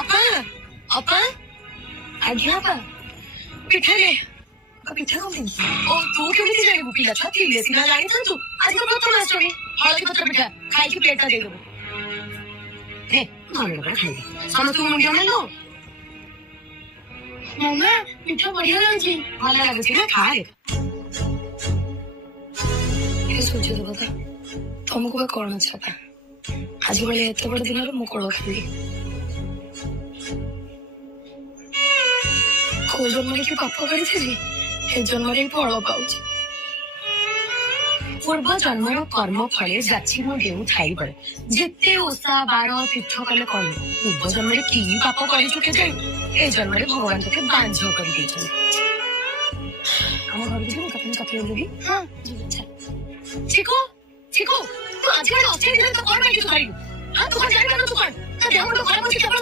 আপা আপা ଆଜ୍ଞା ଆପା ପିଠା ନେ ପିଠା କଣ କେମିତି ଓ ତୁ କେମିତି ଜାଣିବୁ ପିଲା ଛୁଆ ଥିଲେ ସିନା ଜାଣିଥାନ୍ତୁ ଆଜି ତ ପ୍ରଥମ ଆସୁନି ହଳଦୀ ପତ୍ର ପିଠା ଖାଇକି ପ୍ଲେଟଟା ଦେଇଦେବୁ ହେ ଭଲ ଲୋକଟା ଖାଇବି ସମସ୍ତଙ୍କୁ ମୁଣ୍ଡିଆ ମାରିଲୁ ମାମା ପିଠା ବଢିଆ ଲାଗୁଛି ଭଲ ଲାଗୁଛି ନା ଖା ସୂର୍ଯ୍ୟ ଦେବତା ତମକୁ ବା କଣ ଅଛି ବାପା ଆଜି ଭଳି ଏତେ ବଡ ଦିନରେ ମୁଁ କଳ ଖାଇବି କୋଉ ଜନ୍ମରେ କି ପାପ କରିଥିଲି ଏ ଜନ୍ମରେ ଫଳ ପାଉଛି ପୂର୍ବ ଜନ୍ମର କର୍ମ ଫଳେ ଯାଚି ମୁଁ ଦେଉ ଥାଇ ବଳେ ଯେତେ ଓଷା ବାର ତୀର୍ଥ କଲେ କଣ ପୂର୍ବ ଜନ୍ମରେ କି ପାପ କରିଛୁ କେଜାଣି ଏ ଜନ୍ମରେ ଭଗବାନ ତୋତେ ବାଞ୍ଝ କରିଦେଇଛନ୍ତି ଆମ ଘରକୁ ଯିବୁ ତାପରେ କାଟି ଦେବି ହଁ ଚିକୁ ଚିକୁ ତୁ ଆଜି ଗୋଟେ ଅଛେ ଦିନ ତ କଣ ପାଇଁ କିଛି କରିବୁ ହଁ ତୁ କଣ ଜାଣିପାରୁନୁ ତୁ କଣ ତା ଦେହ ମୁଣ୍ଡ ଖରାପ ଅଛି କେବଳ